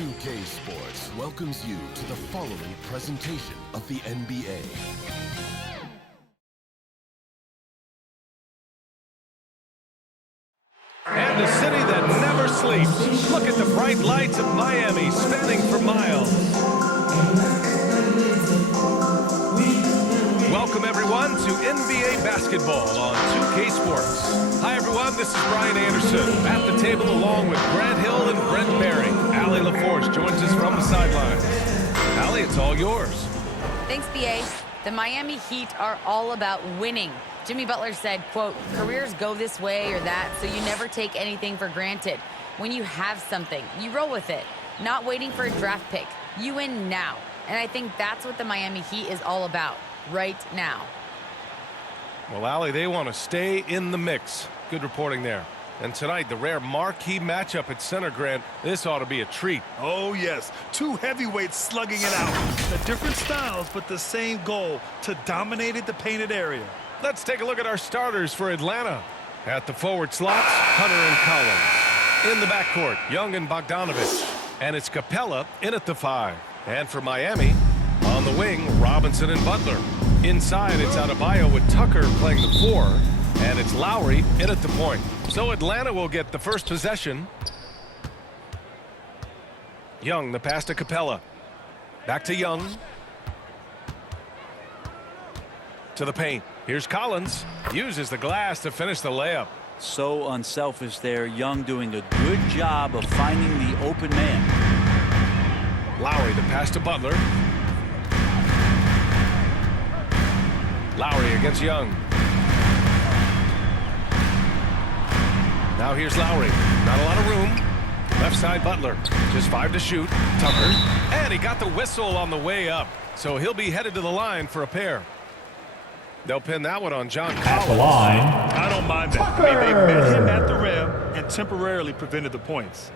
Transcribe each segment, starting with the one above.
2K Sports welcomes you to the following presentation of the NBA. And a city that never sleeps. Look at the bright lights of Miami spanning for miles. Welcome, everyone, to NBA basketball on 2K Sports. Hi, everyone. This is Brian Anderson at the table along with Grant Hill and Brent Barry. Allie LaForce joins us from the sidelines. Allie, it's all yours. Thanks, BA. The Miami Heat are all about winning. Jimmy Butler said, quote, careers go this way or that, so you never take anything for granted. When you have something, you roll with it. Not waiting for a draft pick. You win now. And I think that's what the Miami Heat is all about, right now. Well, Allie, they want to stay in the mix. Good reporting there. And tonight, the rare marquee matchup at center, Grant. This ought to be a treat. Oh, yes. Two heavyweights slugging it out. The different styles, but the same goal, to dominate the painted area. Let's take a look at our starters for Atlanta. At the forward slots, Hunter and Collins. In the backcourt, Young and Bogdanovich. And it's Capella in at the 5. And for Miami, on the wing, Robinson and Butler. Inside, it's Adebayo with Tucker playing the 4. And it's Lowry in at the point. So Atlanta will get the first possession. Young, the pass to Capella. Back to Young. To the paint. Here's Collins. Uses the glass to finish the layup. So unselfish there. Young doing a good job of finding the open man. Lowry, the pass to Butler. Lowry against Young. Now here's Lowry. Not a lot of room. Left side Butler. Just 5 to shoot. Tucker. And he got the whistle on the way up. So he'll be headed to the line for a pair. They'll pin that one on John Collins. At the line, I don't mind that. I mean, they met him at the rim and temporarily prevented the points.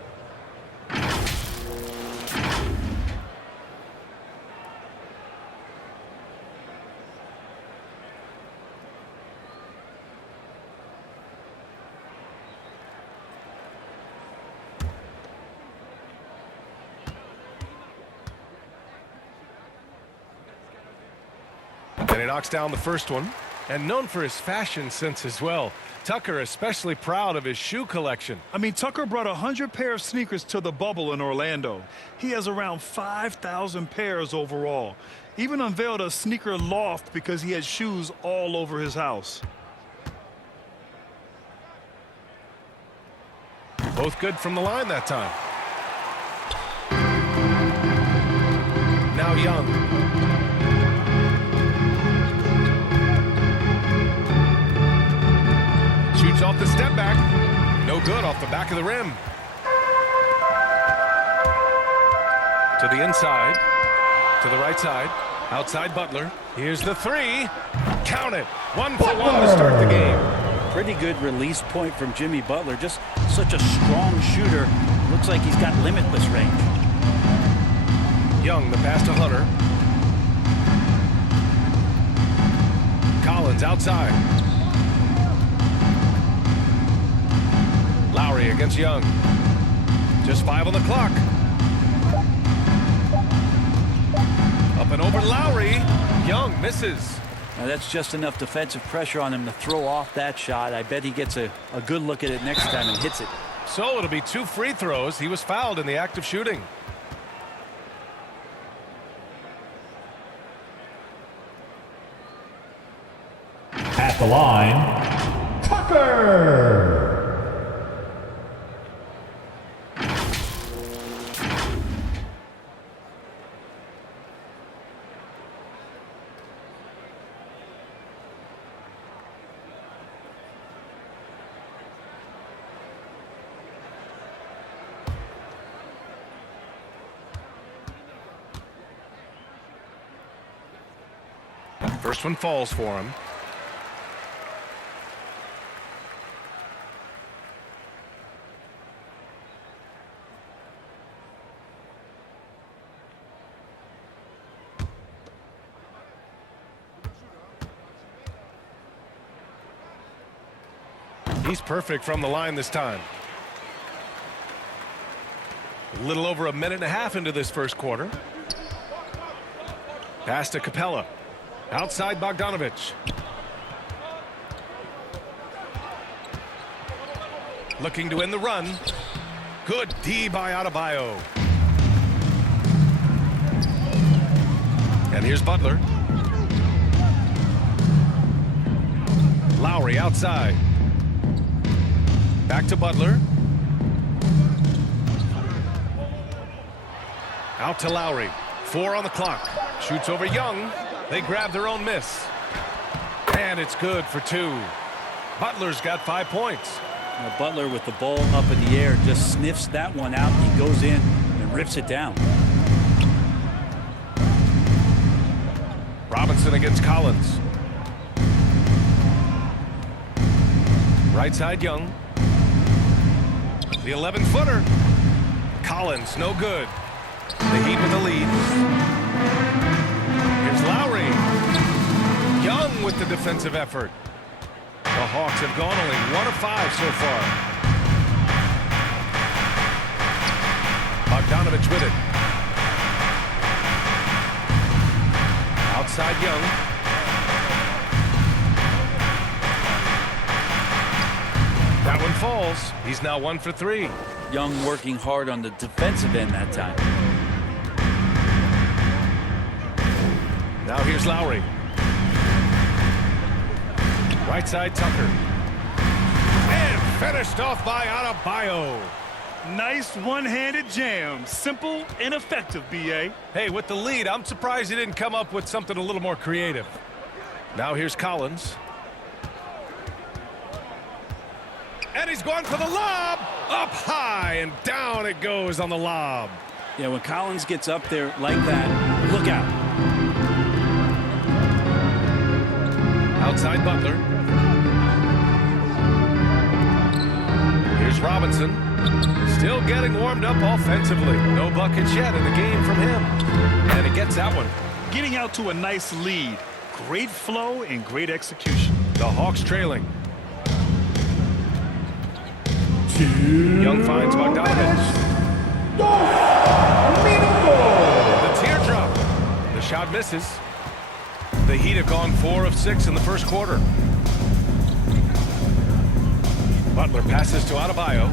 And he knocks down the first one. And known for his fashion sense as well. Tucker especially proud of his shoe collection. I mean, Tucker brought 100 pair of sneakers to the bubble in Orlando. He has around 5,000 pairs overall. Even unveiled a sneaker loft because he has shoes all over his house. Both good from the line that time. Now Young. Shoots off the step back. No good off the back of the rim. To the inside. To the right side. Outside Butler. Here's the 3. Count it. 1 for 1 to start the game. Pretty good release point from Jimmy Butler. Just such a strong shooter. Looks like he's got limitless range. Young, the pass to Hunter. Collins outside. Lowry against Young. Just 5 on the clock. Up and over Lowry. Young misses. Now that's just enough defensive pressure on him to throw off that shot. I bet he gets a good look at it next time and hits it. So it'll be 2 free throws. He was fouled in the act of shooting. at the line, Tucker. First one falls for him. He's perfect from the line this time. A little over a minute and a half into this first quarter. Pass to Capella. Outside Bogdanovich. Looking to end the run. Good D by Adebayo. And here's Butler. Lowry outside. Back to Butler. Out to Lowry. 4 on the clock. Shoots over Young. They grab their own miss. And it's good for 2. Butler's got 5 points. Now Butler with the ball up in the air just sniffs that one out. He goes in and rips it down. Robinson against Collins. Right side Young. The 11-footer. Collins, no good. The Heat with the lead. Here's Lowry. Young with the defensive effort. The Hawks have gone only 1 of 5 so far. Bogdanovich with it. Outside Young. That one falls. He's now 1 for 3. Young working hard on the defensive end that time. Now here's Lowry. Right side Tucker. And finished off by Adebayo. Nice one-handed jam. Simple and effective, B.A. Hey, with the lead, I'm surprised he didn't come up with something a little more creative. Now here's Collins. And he's going for the lob. Up high and down it goes on the lob. Yeah, when Collins gets up there like that, look out. Outside Butler. Here's Robinson. Still getting warmed up offensively. No buckets yet in the game from him. And he gets that one. Getting out to a nice lead. Great flow and great execution. The Hawks trailing. 2. Young finds Bogdanovich. The teardrop. The shot misses. The Heat have gone 4 of 6 in the first quarter. Butler passes to Adebayo.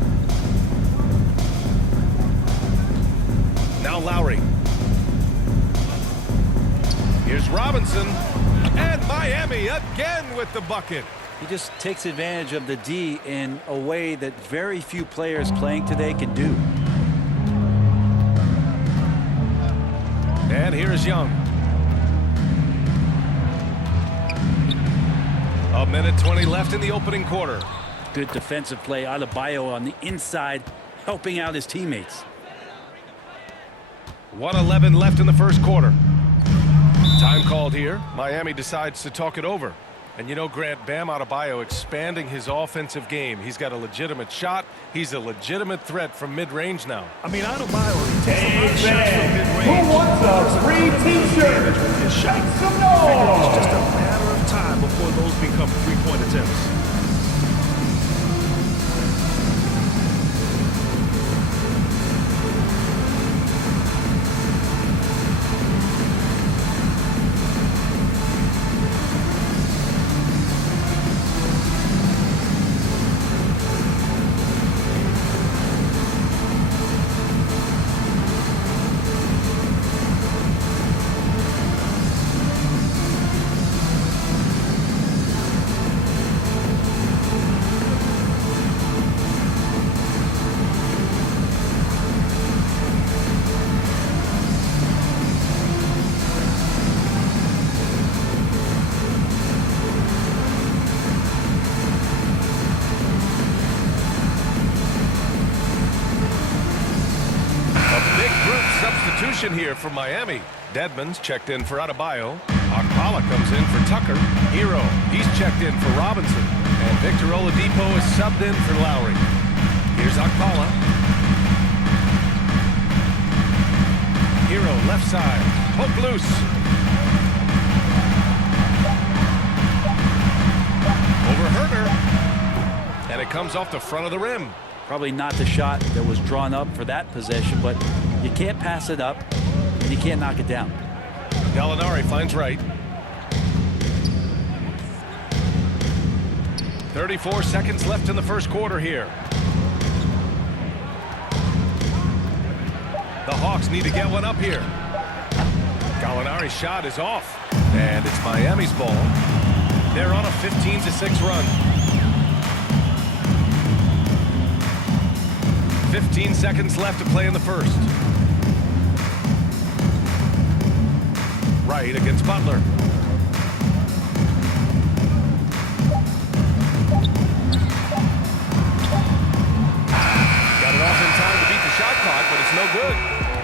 Now Lowry. Here's Robinson. And Miami again with the bucket. He just takes advantage of the D in a way that very few players playing today can do. And here's Young. A minute 20 left in the opening quarter. Good defensive play. Adebayo on the inside, helping out his teammates. 1:11 left in the first quarter. Time called here. Miami decides to talk it over. And you know, Grant, Bam Adebayo expanding his offensive game. He's got a legitimate shot. He's a legitimate threat from mid-range now. I mean, Adebayo takes a lot of Hey, shots from man. mid-range. Who wants a free t-shirt? With his shot. Make some It's just a noise. matter of time before those become three-point attempts. Substitution here for Miami. Dedmon's checked in for Adebayo. Okpala comes in for Tucker. Hero, he's checked in for Robinson. And Victor Oladipo is subbed in for Lowry. Here's Okpala. Hero, left side. Poke loose. Over Herter. And it comes off the front of the rim. Probably not the shot that was drawn up for that possession, but you can't pass it up and you can't knock it down. Gallinari finds right. 34 seconds left in the first quarter here. The Hawks need to get one up here. Gallinari's shot is off, and it's Miami's ball. They're on a 15-6 run. 15 seconds left to play in the first. Right against Butler. Got it off in time to beat the shot clock, but it's no good.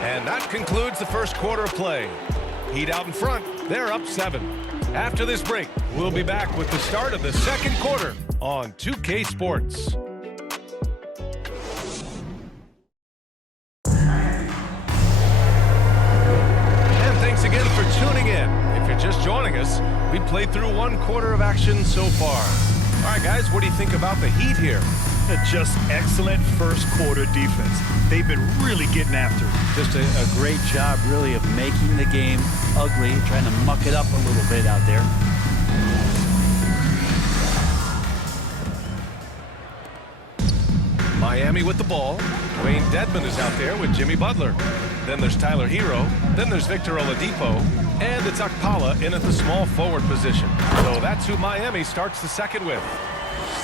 And that concludes the first quarter of play. Heat out in front. They're up 7. After this break, we'll be back with the start of the second quarter on 2K Sports. And thanks again for tuning in. If you're just joining us, we played through one quarter of action so far. All right, guys, what do you think about the Heat here? Just excellent first quarter defense. They've been really getting after it. Just a great job, really, of making the game ugly, trying to muck it up a little bit out there. Miami with the ball. Wayne Dedmon is out there with Jimmy Butler. Then there's Tyler Hero. Then there's Victor Oladipo. And it's Okpala in at the small forward position. So that's who Miami starts the second with.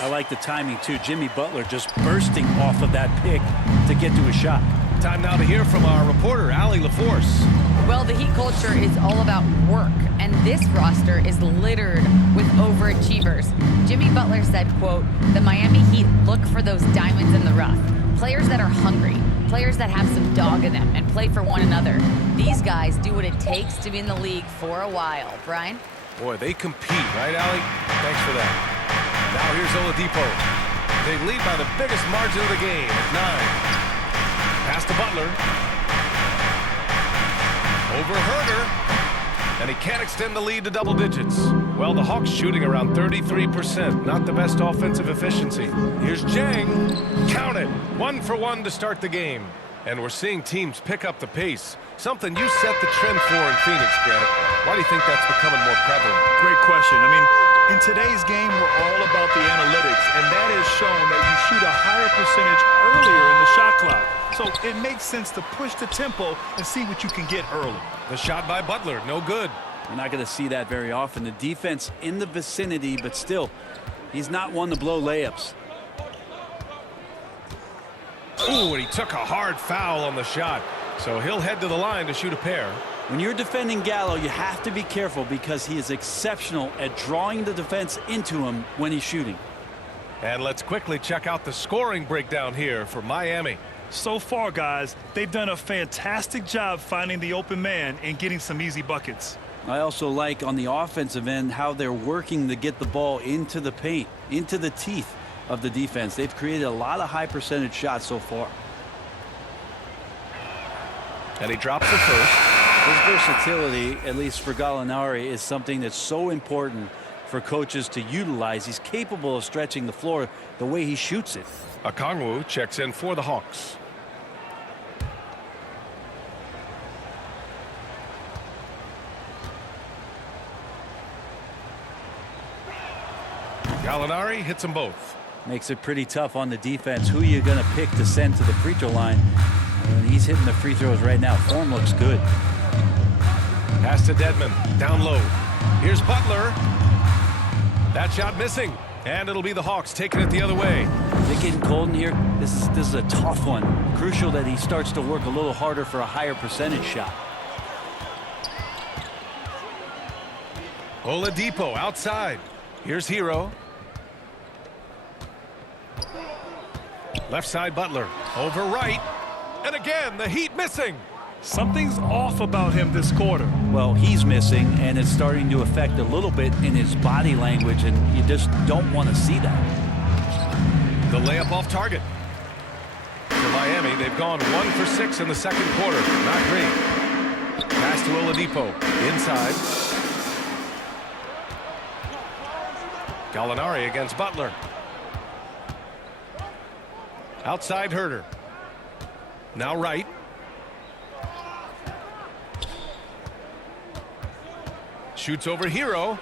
I like the timing, too. Jimmy Butler just bursting off of that pick to get to a shot. Time now to hear from our reporter, Allie LaForce. Well, the Heat culture is all about work, and this roster is littered with overachievers. Jimmy Butler said, quote, "The Miami Heat look for those diamonds in the rough. Players that are hungry, players that have some dog in them and play for one another. These guys do what it takes to be in the league for a while." Brian? Boy, they compete, right, Allie? Thanks for that. Now here's Oladipo. They lead by the biggest margin of the game at 9. Pass to Butler. Over Herder. And he can't extend the lead to double digits. Well, the Hawks shooting around 33%. Not the best offensive efficiency. Here's Jang. Count it. 1 for 1 to start the game. And we're seeing teams pick up the pace. Something you set the trend for in Phoenix, Grant. Why do you think that's becoming more prevalent? Great question. I mean, in today's game, we're all about the analytics, and that has shown that you shoot a higher percentage earlier in the shot clock. So it makes sense to push the tempo and see what you can get early. The shot by Butler, no good. You're not going to see that very often. The defense in the vicinity, but still, he's not one to blow layups. Ooh, and he took a hard foul on the shot. So he'll head to the line to shoot a pair. When you're defending Gallo, you have to be careful because he is exceptional at drawing the defense into him when he's shooting. And let's quickly check out the scoring breakdown here for Miami. So far, guys, they've done a fantastic job finding the open man and getting some easy buckets. I also like on the offensive end how they're working to get the ball into the paint, into the teeth of the defense. They've created a lot of high percentage shots so far. And he drops the first. His versatility, at least for Gallinari, is something that's so important for coaches to utilize. He's capable of stretching the floor the way he shoots it. Okongwu checks in for the Hawks. Gallinari hits them both. Makes it pretty tough on the defense. Who are you going to pick to send to the free throw line? And he's hitting the free throws right now. Form looks good. Pass to Dedmon. Down low. Here's Butler. That shot missing. And it'll be the Hawks taking it the other way. They're getting cold in here. This is a tough one. Crucial that he starts to work a little harder for a higher percentage shot. Oladipo outside. Here's Hero. Left side Butler. Over right. And again, the Heat missing. Something's off about him this quarter. Well, he's missing, and it's starting to affect a little bit in his body language, and you just don't want to see that. The layup off target. For Miami, they've gone 1 for 6 in the second quarter. Not great. Pass to Oladipo. Inside. Gallinari against Butler. Outside Herter. Now right. Shoots over Hero.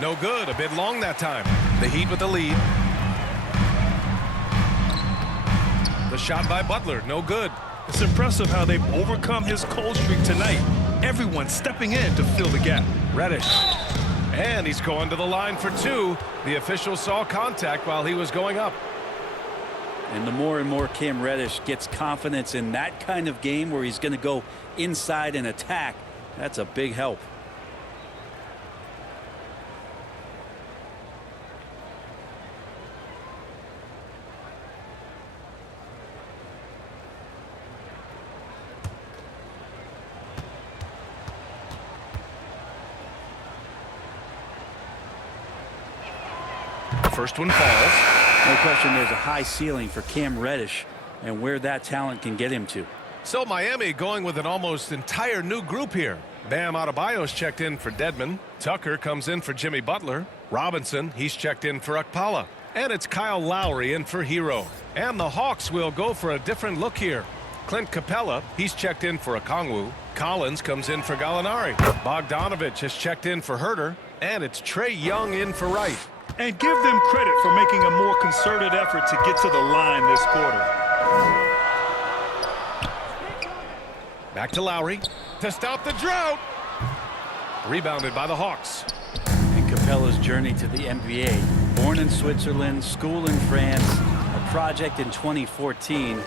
No good. A bit long that time. The Heat with the lead. The shot by Butler. No good. It's impressive how they've overcome his cold streak tonight. Everyone stepping in to fill the gap. Reddish. And he's going to the line for two. The official saw contact while he was going up. And the more and more Cam Reddish gets confidence in that kind of game where he's going to go inside and attack, that's a big help. First one falls. No question there's a high ceiling for Cam Reddish and where that talent can get him to. So Miami going with an almost entire new group here. Bam Adebayo's checked in for Dedmon. Tucker comes in for Jimmy Butler. Robinson, he's checked in for Okpala. And it's Kyle Lowry in for Hero. And the Hawks will go for a different look here. Clint Capella, he's checked in for Okongwu. Collins comes in for Gallinari. Bogdanovich has checked in for Herter. And it's Trae Young in for Wright. And give them credit for making a more concerted effort to get to the line this quarter. Back to Lowry to stop the drought. Rebounded by the Hawks. And Capella's journey to the NBA. Born in Switzerland, school in France, a project in 2014,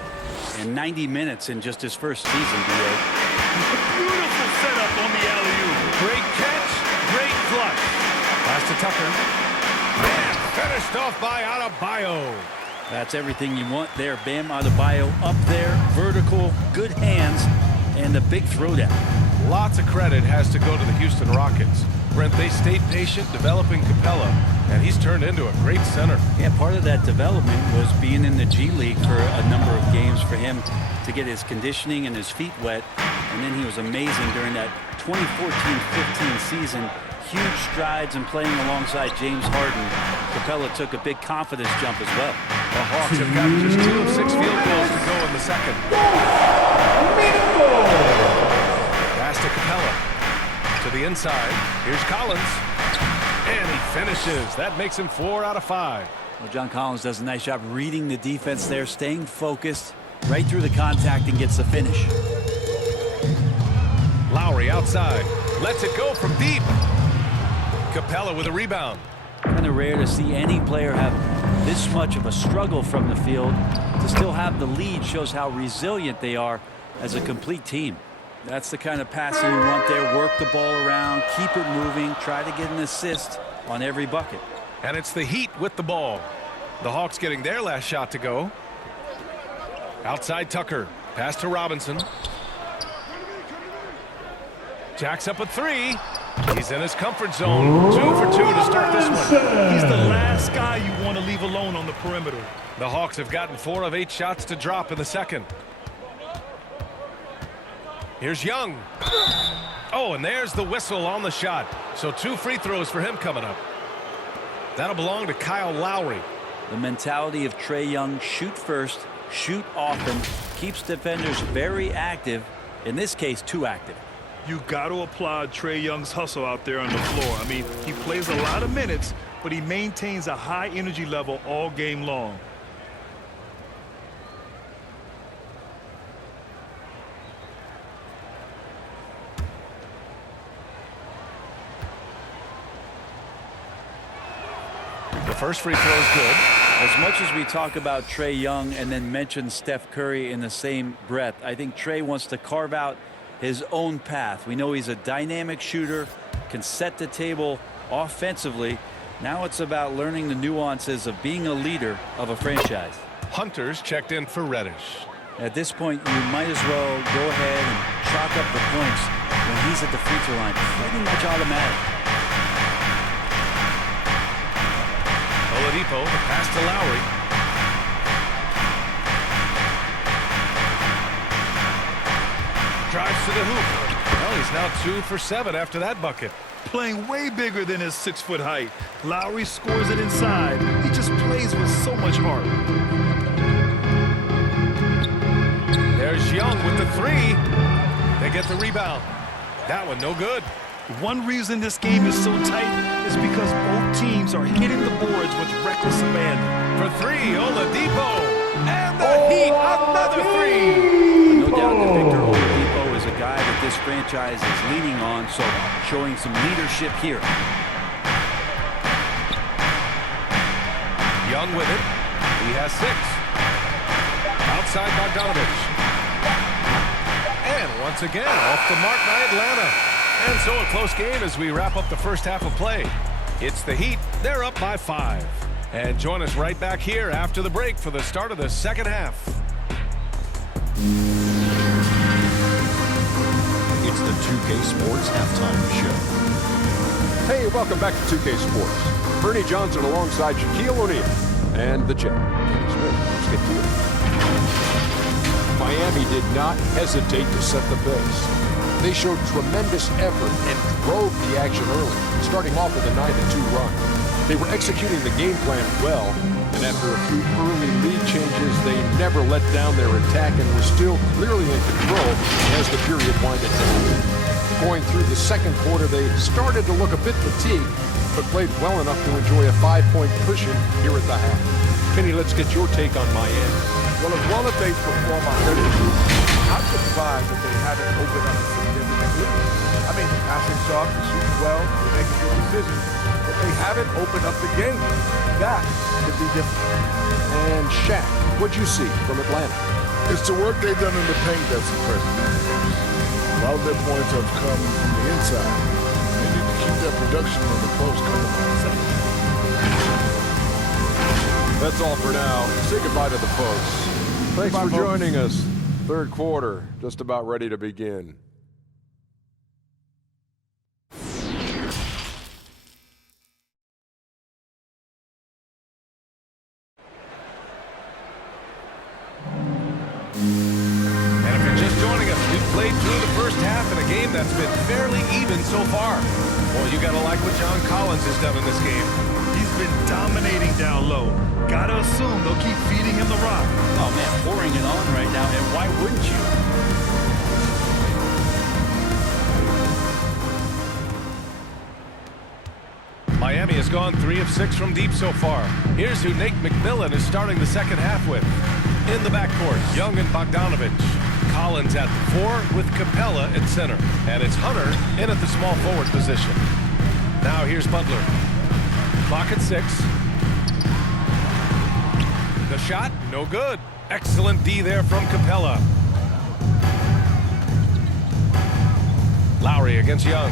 and 90 minutes in just his first season, B.A. Beautiful setup on the alley-oop. Great catch, great flush. Pass to Tucker. And finished off by Adebayo. That's everything you want there. Bam Adebayo up there, vertical, good hands, and a big throwdown. Lots of credit has to go to the Houston Rockets. Brent, they stayed patient developing Capella, and he's turned into a great center. Yeah, part of that development was being in the G League for a number of games for him to get his conditioning and his feet wet. And then he was amazing during that 2014-15 season. Huge strides in playing alongside James Harden. Capella took a big confidence jump as well. The Hawks have got just 2 of 6 field goals to go in the second. Pass to Capella. To the inside. Here's Collins. And he finishes. That makes him 4 out of 5. Well, John Collins does a nice job reading the defense there, staying focused right through the contact and gets the finish. Lowry outside. Lets it go from deep. Capella with a rebound. Kind of rare to see any player have this much of a struggle from the field. To still have the lead shows how resilient they are as a complete team. That's the kind of passing you want there. Work the ball around, keep it moving, try to get an assist on every bucket. And it's the Heat with the ball. The Hawks getting their last shot to go. Outside Tucker. Pass to Robinson. Jacks up a 3. He's in his comfort zone. 2 for 2 to start this one. He's the last guy you want to leave alone on the perimeter. The Hawks have gotten 4 of 8 shots to drop in the second. Here's Young. Oh, and there's the whistle on the shot. So 2 free throws for him coming up. That'll belong to Kyle Lowry. The mentality of Trae Young, shoot first, shoot often, keeps defenders very active. In this case, too active. You got to applaud Trae Young's hustle out there on the floor. I mean, he plays a lot of minutes, but he maintains a high energy level all game long. The first free throw is good. As much as we talk about Trae Young and then mention Steph Curry in the same breath, I think Trae wants to carve out his own path. We know he's a dynamic shooter, can set the table offensively. Now it's about learning the nuances of being a leader of a franchise. Hunter's checked in for Reddish. At this point, you might as well go ahead and chalk up the points when he's at the free throw line. Pretty much automatic. Oladipo, the pass to Lowry. Drives to the hoop. Well, he's now 2 for 7 after that bucket. Playing way bigger than his 6-foot height. Lowry scores it inside. He just plays with so much heart. rebound. That one no good. One reason this game is so tight is because both teams are hitting the boards with reckless abandon. For three, Oladipo. And the Heat, another three. No doubt that Victor Oladipo is a guy that this franchise is leaning on, so showing some leadership here. Young with it. He has 6. Outside Bogdanovich. And once again, off the mark by Atlanta. And so a close game as we wrap up the first half of play. It's the Heat. They're up by 5. And join us right back here after the break for the start of the second half. It's the 2K Sports Halftime Show. Hey, welcome back to 2K Sports. Bernie Johnson alongside Shaquille O'Neal and the Jet. Kenny Smith. Let's get to it. Miami did not hesitate to set the pace. They showed tremendous effort and drove the action early, starting off with a 9-2 run. They were executing the game plan well, and after a few early lead changes, they never let down their attack and were still clearly in control as the period winded down. Going through the second quarter, they started to look a bit fatigued, but played well enough to enjoy a 5-point cushion here at the half. Kenny, let's get your take on Miami. Well as they perform offensively, I'm surprised that they haven't opened up significantly. I mean, they're passing soft, they're shooting well, they're making good decisions, but they haven't opened up the game. That could be different. And Shaq, what'd you see from Atlanta? It's the work they've done in the paint that's impressive. A lot of their points have come from the inside. They need to keep that production in the post coming from the second. That's all for now. Say goodbye to the folks. Thanks for joining us. Third quarter, just about ready to begin. And if you're just joining us, we've played through the first half in a game that's been fairly even so far. Well, you got to like what John Collins has done in this game. He's been dominating down low. Gotta assume they'll keep feeding him the rock. Oh, man, pouring it on right now, and why wouldn't you? Miami has gone 3 of 6 from deep so far. Here's who Nate McMillan is starting the second half with. In the backcourt, Young and Bogdanovich. Collins at the 4 with Capella at center. And it's Hunter in at the small forward position. Now here's Butler. Clock at 6. The shot, no good. Excellent D there from Capella. Lowry against Young.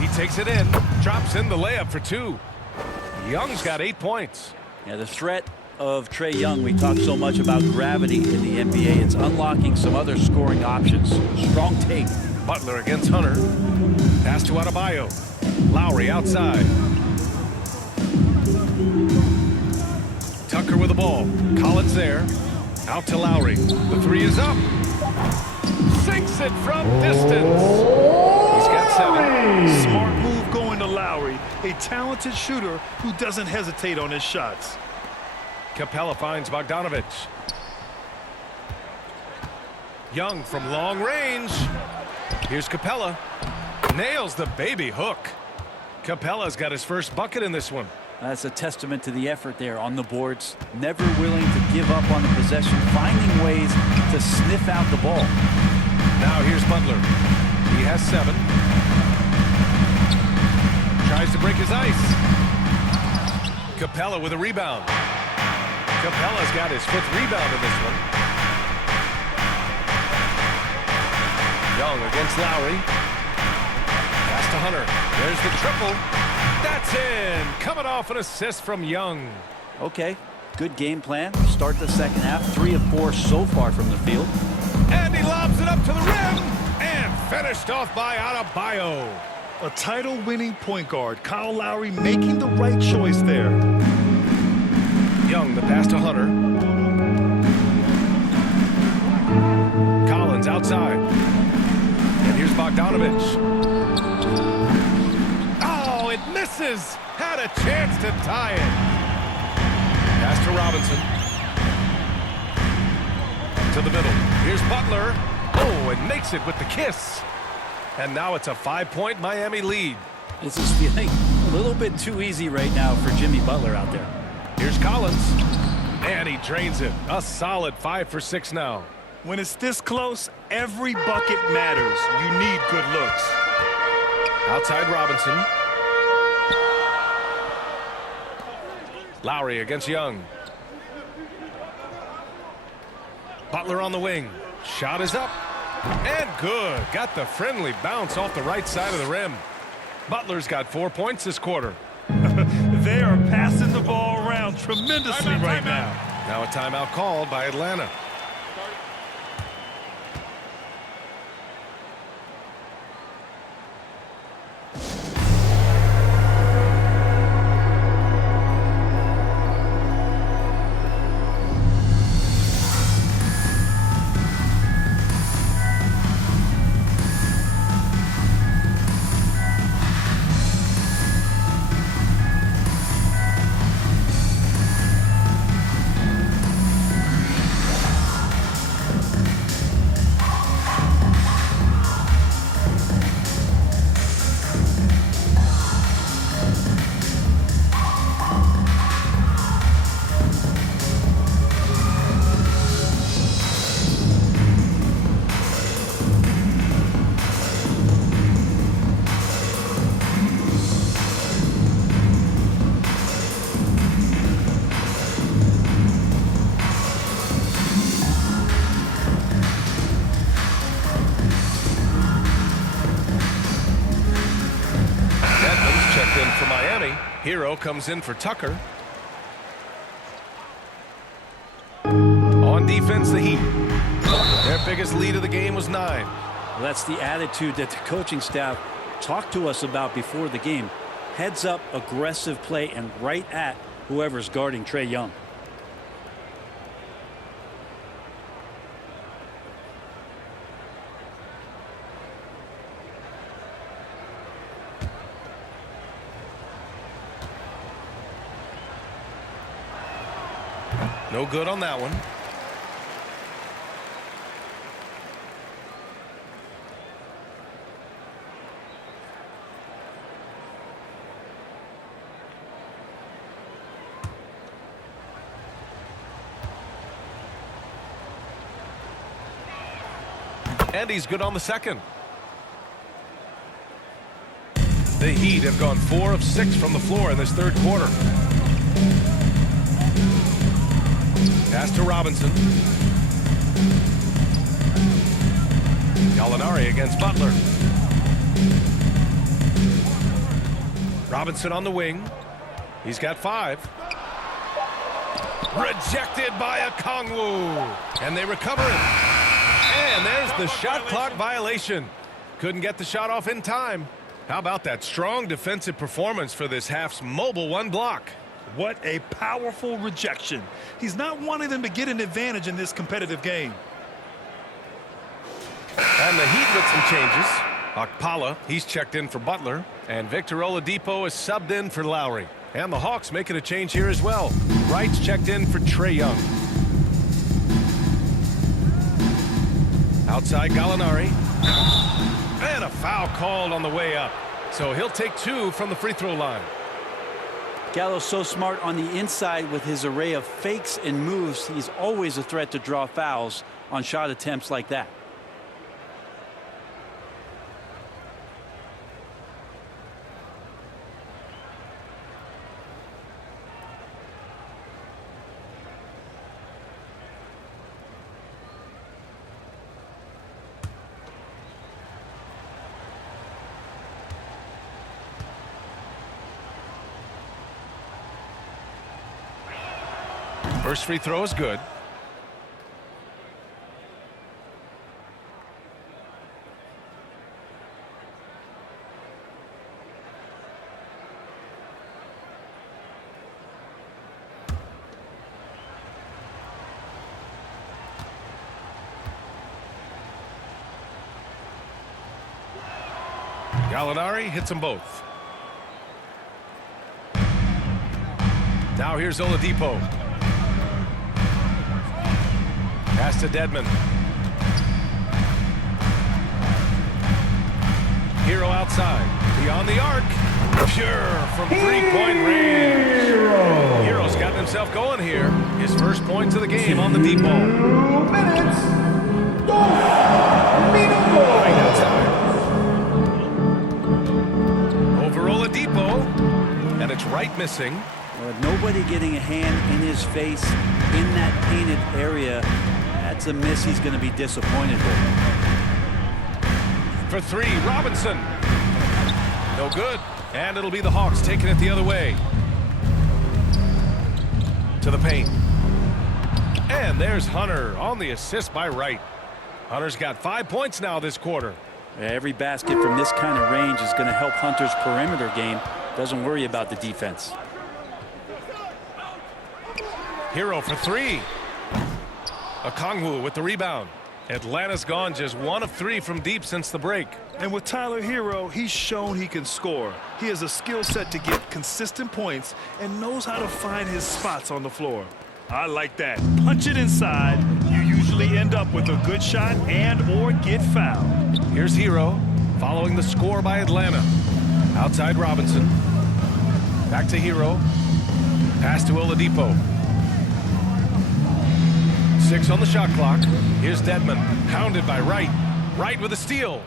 He takes it in, drops in the layup for 2. Young's got 8 points. Yeah, the threat of Trae Young, we talk so much about gravity in the NBA. It's unlocking some other scoring options. Strong take. Butler against Hunter. Pass to Adebayo. Lowry outside. Tucker with the ball. Collins there. Out to Lowry. The 3 is up. Sinks it from distance. He's got 7. Smart move going to Lowry, a talented shooter who doesn't hesitate on his shots. Capella finds Bogdanovich. Young from long range. Here's Capella. Nails the baby hook. Capella's got his first bucket in this one. That's a testament to the effort there on the boards. Never willing to give up on the possession, finding ways to sniff out the ball. Now here's Butler. He has 7. Tries to break his ice. Capella with a rebound. Capella's got his 5th rebound in this one. Young against Lowry. Pass to Hunter. There's the triple. That's in. Coming off an assist from Young. Okay, good game plan. Start the second half. 3 of 4 so far from the field. And he lobs it up to the rim. And finished off by Adebayo. A title-winning point guard, Kyle Lowry making the right choice there. Young, the pass to Hunter. Collins outside. And here's Bogdanovich. Oh, it misses. Had a chance to tie it. Pass to Robinson. To the middle. Here's Butler. Oh, and makes it with the kiss. And now it's a 5-point Miami lead. This is feeling a little bit too easy right now for Jimmy Butler out there. Here's Collins. And he drains it. A solid 5 for 6 now. When it's this close, every bucket matters. You need good looks. Outside Robinson. Lowry against Young. Butler on the wing. Shot is up. And good. Got the friendly bounce off the right side of the rim. Butler's got 4 points this quarter. They are passing the ball around tremendously right now. Now a timeout called by Atlanta. Hero comes in for Tucker. On defense, the Heat. Their biggest lead of the game was 9. Well, that's the attitude that the coaching staff talked to us about before the game. Heads up, aggressive play, and right at whoever's guarding Trae Young. No good on that one. And he's good on the second. The Heat have gone 4 of 6 from the floor in this third quarter. Pass to Robinson. Gallinari against Butler. Robinson on the wing. He's got 5. Rejected by Okongwu. And they recover it. And there's the shot clock violation. Couldn't get the shot off in time. How about that strong defensive performance for this half's mobile 1 block? What a powerful rejection. He's not wanting them to get an advantage in this competitive game. And the Heat with some changes. Okpala, he's checked in for Butler. And Victor Oladipo is subbed in for Lowry. And the Hawks making a change here as well. Wright's checked in for Trae Young. Outside Gallinari. And a foul called on the way up. So he'll take 2 from the free throw line. Gallo's so smart on the inside with his array of fakes and moves. He's always a threat to draw fouls on shot attempts like that. First free throw is good. Gallinari hits them both. Now here's Oladipo. Pass to Dedmon. Hero outside. Beyond the arc. Pure from three-point range. Hero's gotten himself going here. His first points of the game on the deep ball. 2 minutes. Go! Meaningful. Right outside. Over Oladipo. And it's right missing. Well, nobody getting a hand in his face in that painted area. That's a miss he's going to be disappointed with. For three, Robinson. No good. And it'll be the Hawks taking it the other way. To the paint. And there's Hunter on the assist by Wright. Hunter's got 5 points now this quarter. Every basket from this kind of range is going to help Hunter's perimeter game. Doesn't worry about the defense. Hero for three. Okongwu with the rebound. Atlanta's gone just 1 of 3 from deep since the break. And with Tyler Hero, he's shown he can score. He has a skill set to get consistent points and knows how to find his spots on the floor. I like that. Punch it inside. You usually end up with a good shot and or get fouled. Here's Hero following the score by Atlanta. Outside Robinson. Back to Hero. Pass to Oladipo. 6 on the shot clock. Here's Dedmon, pounded by Wright. Wright with a steal.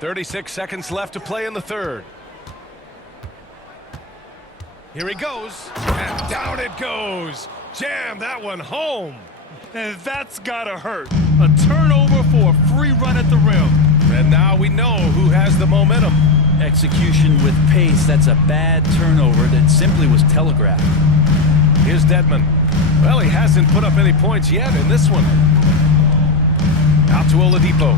36 seconds left to play in the third. Here he goes, and down it goes. Jam that one home. And that's gotta hurt. A turnover for a free run at the rim. And now we know who has the momentum. Execution with pace. That's a bad turnover that simply was telegraphed. Here's Dedmon. Well, he hasn't put up any points yet in this one. Out to Oladipo.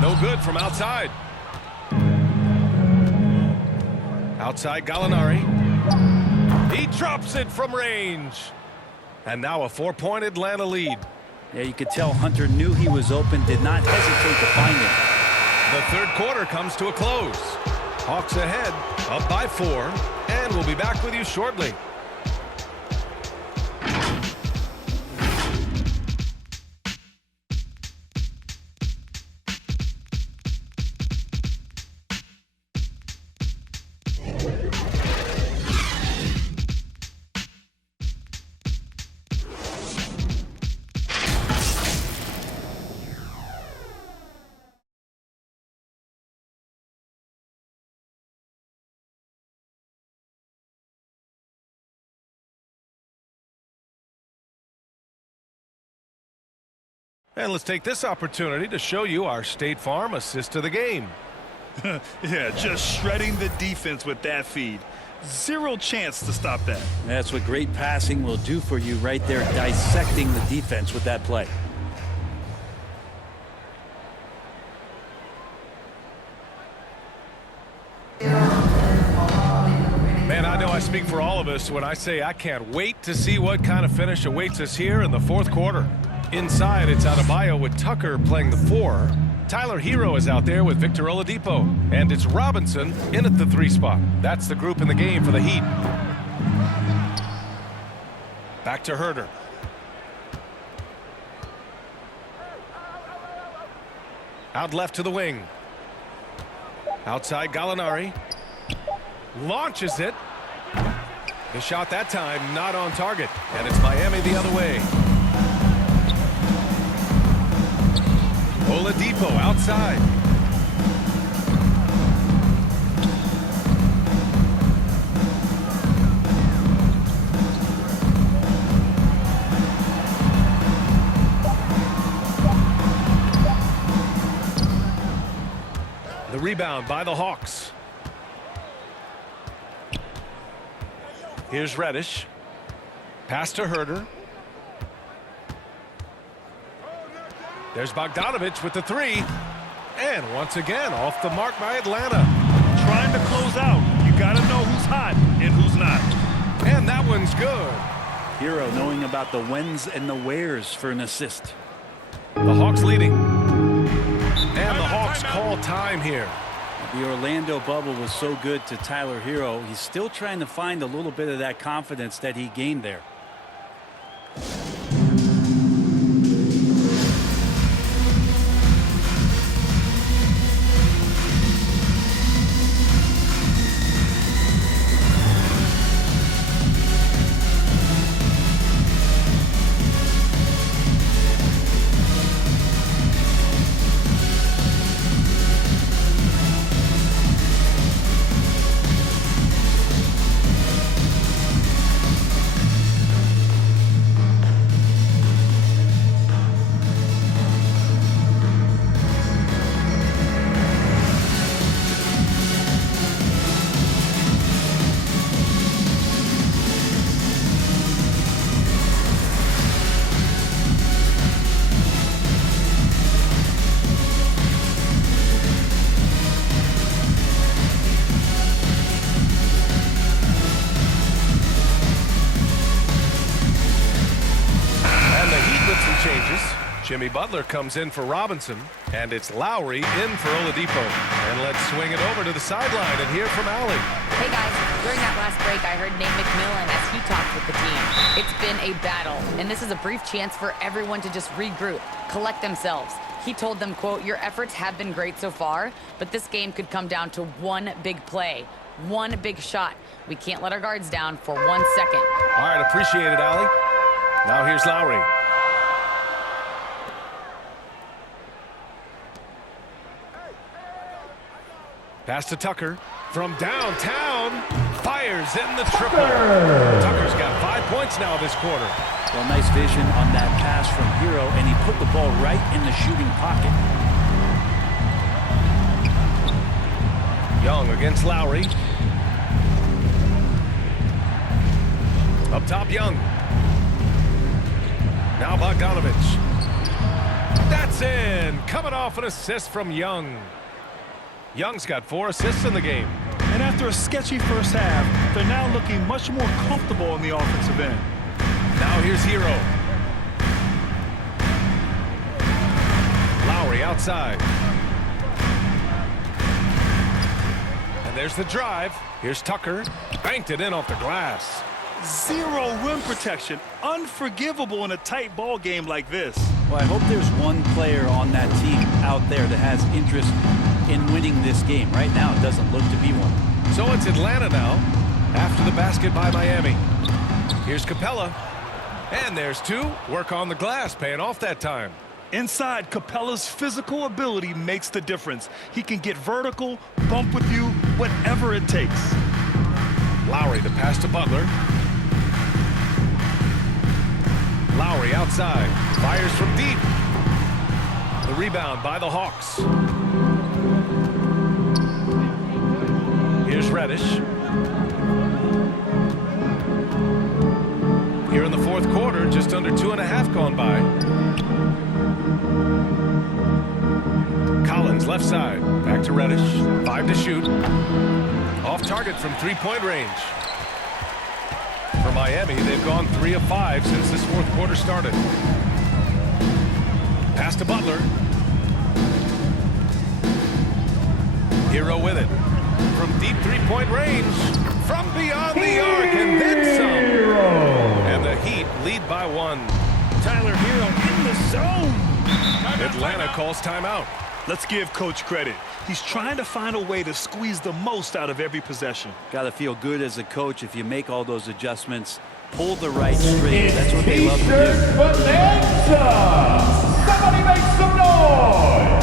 No good from outside. Outside Gallinari. He drops it from range. And now a 4-point Atlanta lead. Yeah, you could tell Hunter knew he was open, did not hesitate to find him. The third quarter comes to a close. Hawks ahead, up by 4, and we'll be back with you shortly. And let's take this opportunity to show you our State Farm assist to the game. Yeah, just shredding the defense with that feed. Zero chance to stop that. That's what great passing will do for you right there, dissecting the defense with that play. Man, I know I speak for all of us when I say I can't wait to see what kind of finish awaits us here in the fourth quarter. Inside, it's Adebayo with Tucker playing the 4. Tyler Hero is out there with Victor Oladipo. And it's Robinson in at the 3 spot. That's the group in the game for the Heat. Back to Herter. Out left to the wing. Outside Gallinari. Launches it. The shot that time not on target. And it's Miami the other way. Oladipo outside. The rebound by the Hawks. Here's Reddish. Pass to Herter. There's Bogdanovich with the 3. And once again, off the mark by Atlanta. Trying to close out. You got to know who's hot and who's not. And that one's good. Hero knowing about the whens and the wheres for an assist. The Hawks leading. And the Hawks call time here. The Orlando bubble was so good to Tyler Hero. He's still trying to find a little bit of that confidence that he gained there. Jimmy Butler comes in for Robinson, and it's Lowry in for Oladipo. And let's swing it over to the sideline and hear from Allie. Hey guys, during that last break, I heard Nate McMillan as he talked with the team. It's been a battle, and this is a brief chance for everyone to just regroup, collect themselves. He told them, quote, "Your efforts have been great so far, but this game could come down to one big play, one big shot. We can't let our guards down for 1 second." All right, appreciate it, Allie. Now here's Lowry. Pass to Tucker from downtown. Fires in the triple. Tucker's got 5 points now this quarter. Well, nice vision on that pass from Hero, and he put the ball right in the shooting pocket. Young against Lowry. Up top, Young. Now Bogdanovich. That's in. Coming off an assist from Young. Young's got 4 assists in the game. And after a sketchy first half, they're now looking much more comfortable on the offensive end. Now here's Hero. Lowry outside. And there's the drive. Here's Tucker. Banked it in off the glass. Zero rim protection. Unforgivable in a tight ball game like this. Well, I hope there's one player on that team out there that has interest in winning this game. Right now, it doesn't look to be one. So it's Atlanta now after the basket by Miami. Here's Capella. And there's 2. Work on the glass, paying off that time. Inside, Capella's physical ability makes the difference. He can get vertical, bump with you, whatever it takes. Lowry, the pass to Butler. Lowry outside. Fires from deep. The rebound by the Hawks. Here's Reddish. Here in the fourth quarter, just under 2.5 gone by. Collins left side. Back to Reddish. 5 to shoot. Off target from 3-point range. For Miami, they've gone 3 of 5 since this fourth quarter started. Pass to Butler. Hero with it. From deep 3-point range. From beyond the arc and then some. And the Heat lead by 1. Tyler Hero in the zone. Atlanta calls timeout. Let's give Coach credit. He's trying to find a way to squeeze the most out of every possession. Got to feel good as a coach if you make all those adjustments. Pull the right straight. That's what they love to do. Bonanza! Somebody make some noise!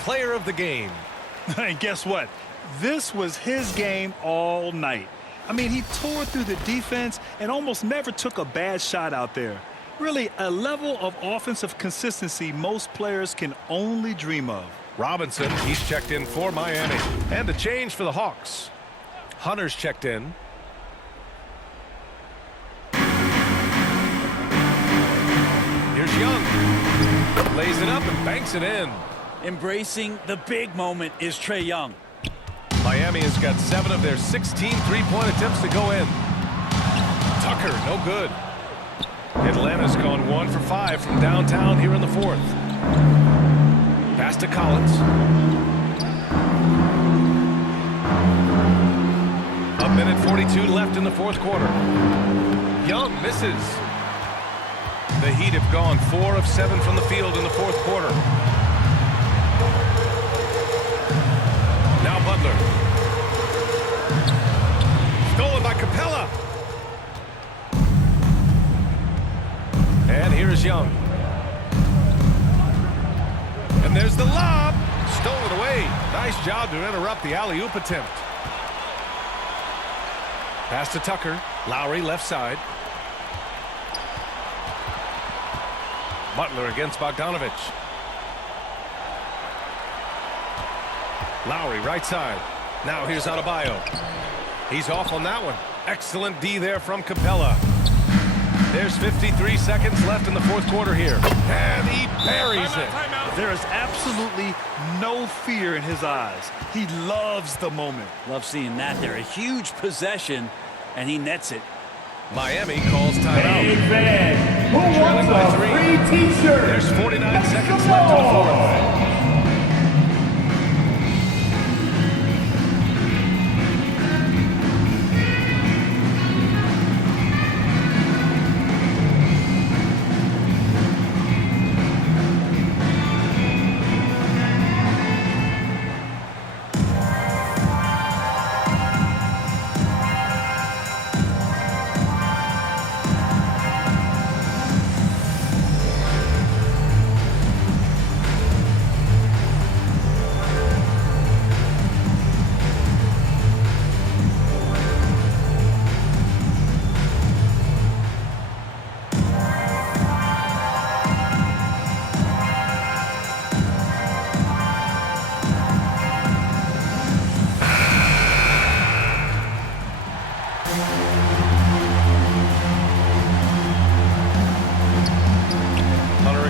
Player of the game. And guess what? This was his game all night. I mean, he tore through the defense and almost never took a bad shot out there. Really, a level of offensive consistency most players can only dream of. Robinson, he's checked in for Miami. And a change for the Hawks. Hunter's checked in. Here's Young. Lays it up and banks it in. Embracing the big moment is Trae Young. Miami has got 7 of their 16 3-point attempts to go in. Tucker, no good. Atlanta's gone 1 for 5 from downtown here in the fourth. Pass to Collins. A minute 42 left in the fourth quarter. Young misses. The Heat have gone 4 of 7 from the field in the fourth quarter. Butler. Stolen by Capella. And here's Young. And there's the lob. Stolen away. Nice job to interrupt the alley-oop attempt. Pass to Tucker. Lowry left side. Butler against Bogdanovich. Lowry right side. Now here's Adebayo. He's off on that one. Excellent D there from Capella. There's 53 seconds left in the fourth quarter here. And he buries it. There is absolutely no fear in his eyes. He loves the moment. Love seeing that there. A huge possession, and he nets it. Miami calls timeout. Big fan, who Trailing by wants a free t-shirt? There's 49 Make seconds some left in the noise. fourth.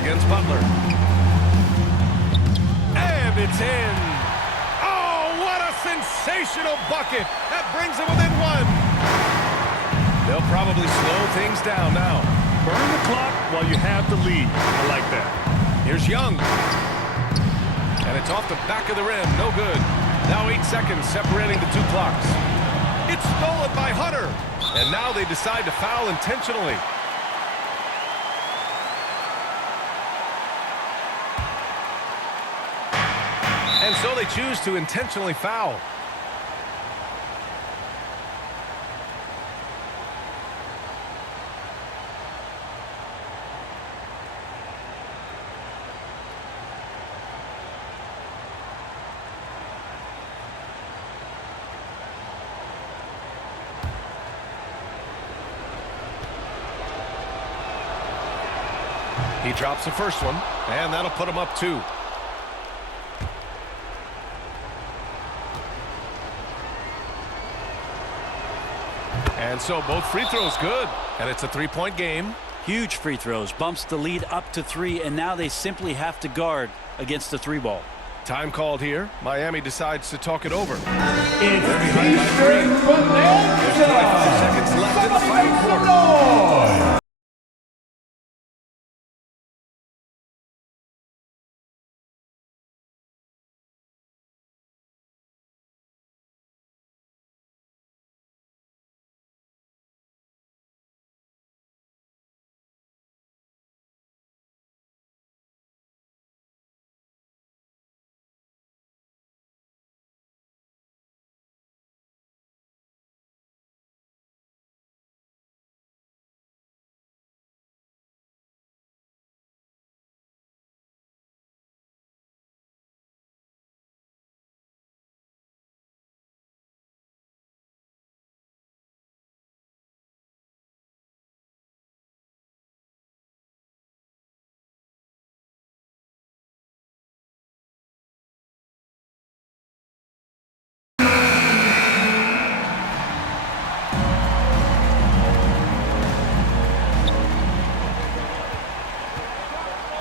Against Butler. And it's in. Oh, what a sensational bucket. That brings them within one. They'll probably slow things down now. Burn the clock while you have the lead. I like that. Here's Young. And it's off the back of the rim. No good. Now 8 seconds separating the two clocks. It's stolen by Hunter. And now they decide to foul intentionally. And so they choose to intentionally foul. He drops the first one, and that'll put him up 2. And so both free throws good. And it's a 3-point game. Huge free throws. Bumps the lead up to 3, and now they simply have to guard against the 3-ball. Time called here. Miami decides to talk it over. It's T-shirt bonanza. There's 25 seconds left in the Somebody final make some quarter. noise.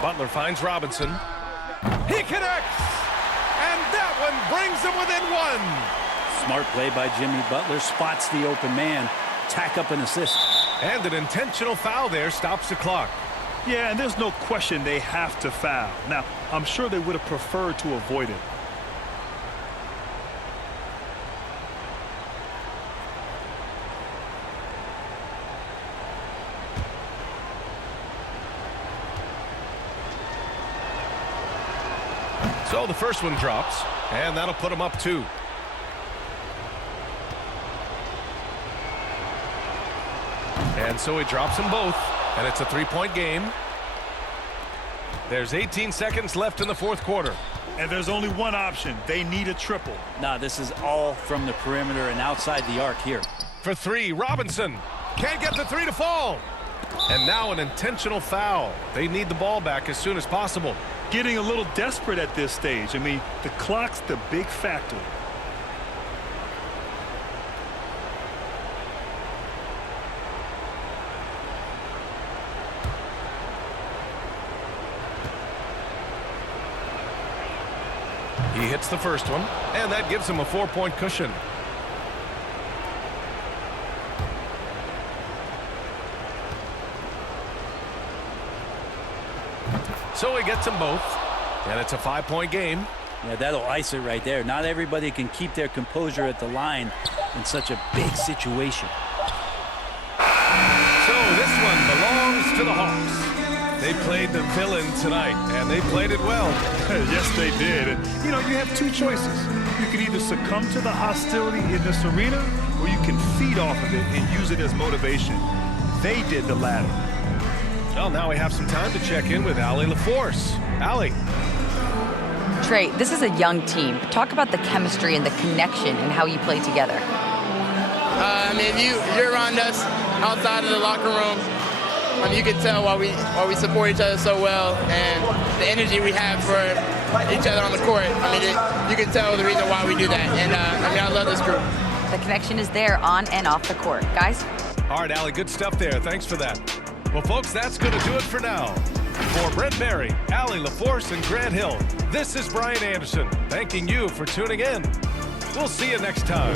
Butler finds Robinson. He connects! And that one brings him within 1. Smart play by Jimmy Butler. Spots the open man. Tack up an assist. And an intentional foul there stops the clock. Yeah, and there's no question they have to foul. Now, I'm sure they would have preferred to avoid it. So the first one drops, and that'll put him up 2. And so he drops them both, and it's a 3-point game. There's 18 seconds left in the fourth quarter. And there's only one option. They need a triple. Nah, this is all from the perimeter and outside the arc here. For three, Robinson. Can't get the three to fall. And now an intentional foul. They need the ball back as soon as possible. Getting a little desperate at this stage. I mean, the clock's the big factor. He hits the first one, and that gives him a 4-point cushion. So he gets them both, and it's a 5-point game. Yeah, that'll ice it right there. Not everybody can keep their composure at the line in such a big situation. So this one belongs to the Hawks. They played the villain tonight, and they played it well. Yes, they did. And, you know, you have two choices. You can either succumb to the hostility in this arena, or you can feed off of it and use it as motivation. They did the latter. Well, now we have some time to check in with Allie LaForce. Allie. Trey, this is a young team. Talk about the chemistry and the connection and how you play together. I mean, if you're around us outside of the locker room, you can tell why we support each other so well, and the energy we have for each other on the court. I mean, you can tell the reason why we do that. And I mean, I love this group. The connection is there on and off the court. Guys? All right, Allie, good stuff there. Thanks for that. Well, folks, that's going to do it for now. For Brent Barry, Allie LaForce, and Grant Hill, this is Brian Anderson, thanking you for tuning in. We'll see you next time.